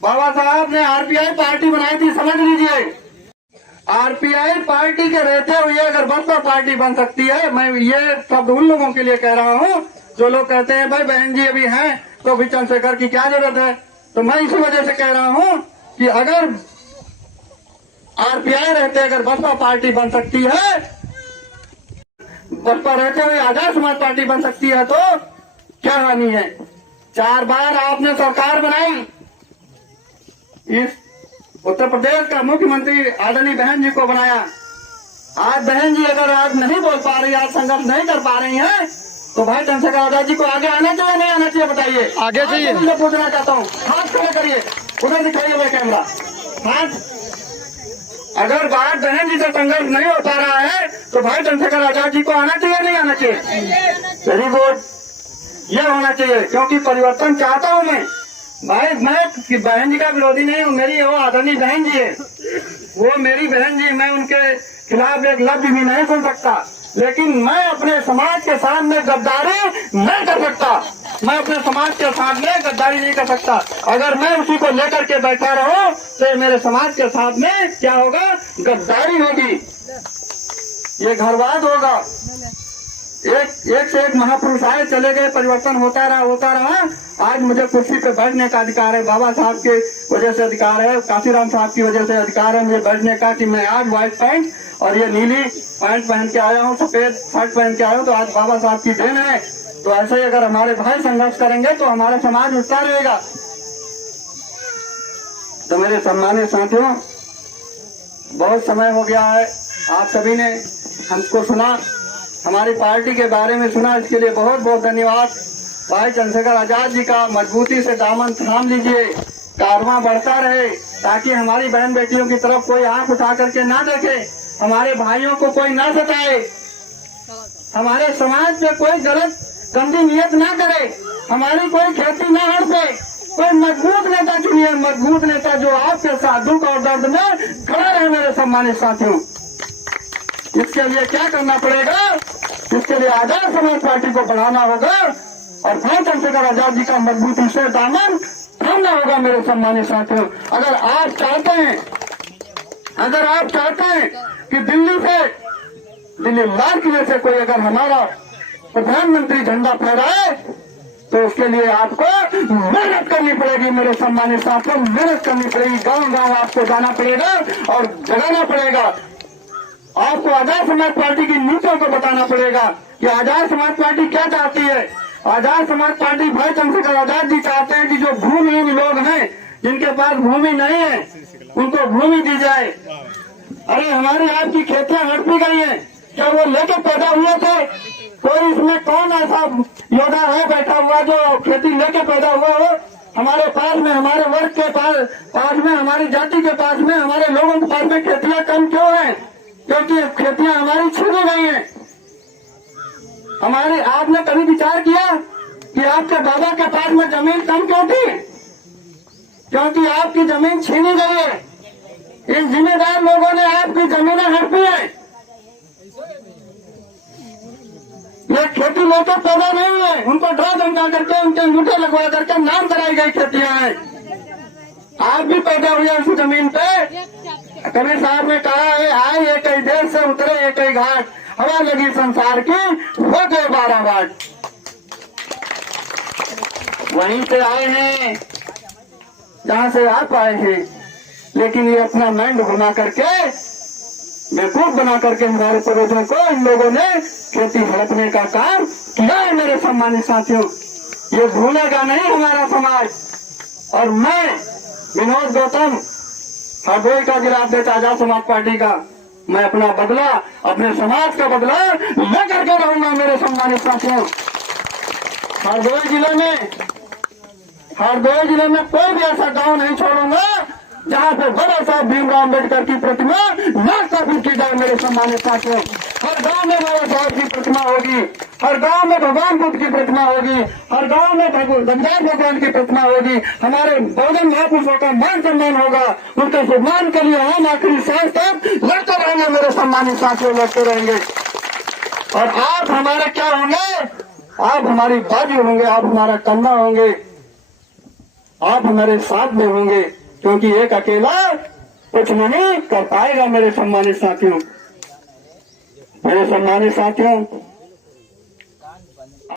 बाबा साहब ने RPI party बनाई थी, समझ लीजिए। आरपीआई पार्टी के रहते हुए अगर बसपा पार्टी बन सकती है, मैं ये शब्द उन लोगों के लिए कह रहा हूँ जो लोग कहते हैं भाई बहन जी अभी हैं तो भी चंद्रशेखर की क्या जरूरत है। तो मैं इसी वजह से कह रहा हूँ कि अगर आरपीआई रहते अगर बसपा पार्टी बन सकती है, बसपा रहते हुए आजाद समाज पार्टी बन सकती है, तो क्या हानि है। 4 बार आपने सरकार बनाई, इस उत्तर प्रदेश का मुख्यमंत्री आदरणीय बहन जी को बनाया। आज बहन जी अगर आज नहीं बोल पा रही, आज संघर्ष नहीं कर पा रही हैं, तो भाई चंद्रशेखर आजाद जी को आगे आना चाहिए नहीं आना चाहिए, बताइए। आगे चाहिए। मैं पूछना चाहता हूँ, हाथ खड़े करिए, उधर दिखाइए वो कैमरा, हाथ। अगर बात बहन जी से संघर्ष नहीं हो पा रहा है तो भाई चंद्रशेखर आजाद जी को आना चाहिए नहीं आना चाहिए। वेरी गुड, ये होना चाहिए, क्योंकि परिवर्तन चाहता हूँ मैं। भाई मैं बहन जी का विरोधी नहीं हूँ, मेरी वो आदरणीय बहन जी है, वो मेरी बहन जी, मैं उनके खिलाफ एक लफ्ज भी नहीं सुन सकता, लेकिन मैं अपने समाज के सामने गद्दारी नहीं कर सकता। मैं अपने समाज के सामने गद्दारी नहीं कर सकता। अगर मैं उसी को लेकर के बैठा रहूं तो मेरे समाज के सामने क्या होगा, गद्दारी होगी, ये घरवाद होगा। एक से एक महापुरुष आए चले गए, परिवर्तन होता रहा। आज मुझे कुर्सी पे बैठने का अधिकार है, बाबा साहब के वजह से अधिकार है, काशीराम साहब की वजह से अधिकार है मुझे बैठने का, कि मैं आज व्हाइट पैंट और ये नीली पैंट पहन के आया हूँ, सफेद शर्ट पहन के आया हूँ, तो आज बाबा साहब की देन है। तो ऐसे ही अगर हमारे भाई संघर्ष करेंगे तो हमारा समाज उठता रहेगा। तो मेरे सम्मानित साथियों, बहुत समय हो गया है, आप सभी ने हमको सुना, हमारी पार्टी के बारे में सुना, इसके लिए बहुत बहुत धन्यवाद। भाई चंद्रशेखर आजाद जी का मजबूती से दामन थाम लीजिए, कारवां बढ़ता रहे, ताकि हमारी बहन बेटियों की तरफ कोई आंख उठा करके ना देखे, हमारे भाइयों को कोई ना सताए, हमारे समाज में कोई गलत गंदी नियत ना करे, हमारी कोई खेती ना हड़पे। कोई मजबूत नेता चुनिए, मजबूत नेता जो आपके साथ दुख और दर्द में खड़ा रहे। मेरे सम्मानित साथियों, इसके लिए क्या करना पड़ेगा, इसके लिए आजाद समाज पार्टी को बढ़ाना होगा और भाई चंद्रशेखर आजाद जी का मजबूती से दामन थामना होगा। मेरे सम्मानित साथियों, अगर आप चाहते हैं कि दिल्ली लाल किले से कोई अगर हमारा प्रधानमंत्री झंडा फहराए, तो उसके लिए आपको मेहनत करनी पड़ेगी। मेरे सम्मानित साथियों, मेहनत करनी पड़ेगी, गांव-गांव आपको जाना पड़ेगा और जगाना पड़ेगा। आपको आजाद समाज पार्टी की नीतियों को बताना पड़ेगा कि आजाद समाज पार्टी क्या चाहती है। आजाद समाज पार्टी भाई चंद्रशेखर आजाद जी चाहते हैं कि जो भूमिहीन लोग हैं, जिनके पास भूमि नहीं है, उनको भूमि दी जाए। अरे हमारी आपकी खेतियां हड़पी गई हैं, क्या वो लेके पैदा हुए थे? कोई इसमें कौन ऐसा योद्धा है बैठा हुआ जो खेती लेके पैदा हुआ हो? हमारे पास में, हमारे वर्ग के पास में, हमारी जाति के पास में, हमारे लोगों के पास में खेतियां कम क्यों हैं? क्योंकि खेतियां हमारी छीनी गई हैं। हमारे, आपने कभी विचार किया कि आपके बाबा के पास में जमीन कम क्यों थी? क्योंकि आपकी जमीन छीनी गई है। इन जिम्मेदार लोगों ने आपकी जमीनें हड़पी है। ये खेती लेकर पैदा नहीं हुए, उनको ड्रा धमका करके, उनके अंगूठे लगवा करके नाम कराई गई खेतियां हैं। आप भी पैदा हुए उस जमीन पे। कबीर साहब ने कहा है, आए एक ही देश से उतरे एक ही घाट, हवा लगी संसार की हो गए 12 बाट। वहीं से आए हैं जहां से आप आए हैं, लेकिन ये अपना माइंड घुमा करके, बेवकूफ बना करके हमारे पूर्वजों को इन लोगों ने खेती हड़पने का काम किया है। मेरे सम्मानित साथियों, ये भूलेगा नहीं हमारा समाज। और मैं विनोद गौतम, हरदोई का जिला अध्यक्ष आजाद समाज पार्टी का, मैं अपना बदला, अपने समाज का बदला लेकर के रहूंगा। मेरे सम्मानित साथियों, हरदोई जिले में कोई भी ऐसा गांव नहीं छोड़ूंगा जहां पे बड़ा साहब भीमराव अम्बेडकर की प्रतिमा न स्थापित की जाए। मेरे सम्मानित साथियों, हर गांव में बाबा साहब की प्रतिमा होगी, हर गांव में भगवान बुद्ध की प्रतिमा होगी, हर गांव में गंगार भगवान की प्रतिमा होगी। हमारे बहुजन महापुरुषों का मान सम्मान होगा, उनके सम्मान के लिए हम आखिरी सांस तक लड़ते रहेंगे। मेरे सम्मानित साथियों, लड़ते रहेंगे। और आप हमारे क्या होंगे? आप हमारी बाजू होंगे, आप हमारा कन्ना होंगे। आप हमारे साथ में होंगे, क्योंकि एक अकेला कुछ नहीं कर पाएगा। मेरे सम्मानित साथियों,